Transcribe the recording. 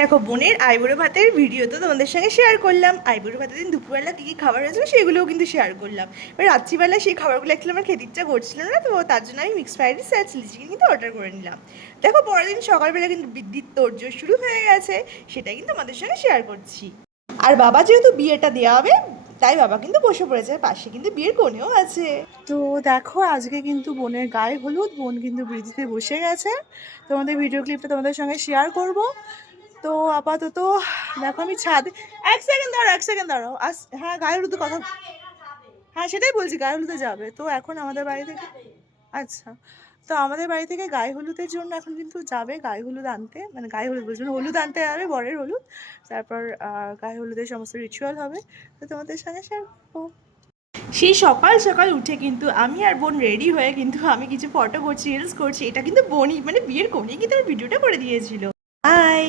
দেখো, বোনের আইবুড়ো ভাতের ভিডিও তো তোমাদের সঙ্গে শেয়ার করলাম। আইবুড়ো ভাতের দিন দুপুরবেলা কী কী খাবার হয়েছিল সেগুলোও কিন্তু শেয়ার করলাম। এবার রাত্রিবেলা সেই খাবারগুলো অ্যাকচুয়ালি আমার খেতে ইচ্ছা করছিল না, তো তার জন্য আমি মিক্সড ফ্রাইড রাইস আর চিলি চিকেন কিন্তু অর্ডার করে নিলাম। দেখো, পরের দিন সকালবেলা কিন্তু বিদ্যুৎ তোড়জোড় শুরু হয়ে গেছে, সেটা কিন্তু আমাদের সঙ্গে শেয়ার করছি। আর বাবা যেহেতু বিয়েটা দেওয়া হবে, তাই বাবা কিন্তু বসে পড়েছে, পাশে কিন্তু বিয়ের কনেও আছে। তো দেখো, আজকে কিন্তু বোনের গায়ে হলুদ, বোন কিন্তু বৃদ্ধিতে বসে গেছে। তোমাদের ভিডিও ক্লিপটা তোমাদের সঙ্গে শেয়ার করব। তো আপাতত দেখো, আমি ছাদে, এক সেকেন্ড দাঁড়াও, এক সেকেন্ড দাঁড়াও, হ্যাঁ, গায়ে হলুদের কথা, হ্যাঁ সেটাই বলছি, গায়ে হলুদে যাবে তো এখন আমাদের বাড়ি থেকে। আচ্ছা, তো আমাদের বাড়ি থেকে গায়ে হলুদের জন্য এখন কিন্তু যাবে গায়ে হলুদ আনতে, মানে গায়ে হলুদ বলছি, মানে হলুদ আনতে যাবে, বরের হলুদ। তারপর গায়ে হলুদের সমস্ত রিচুয়াল হবে, তো তোমাদের সঙ্গে শেয়ার করবো। সেই সকাল সকাল উঠে কিন্তু আমি আর বোন রেডি হয়ে কিন্তু আমি কিছু ফটো করছি, রিলস করছি। এটা কিন্তু বোনই, মানে বিয়ের কোণেই কিন্তু আমার ভিডিওটা করে দিয়েছিল। হাই।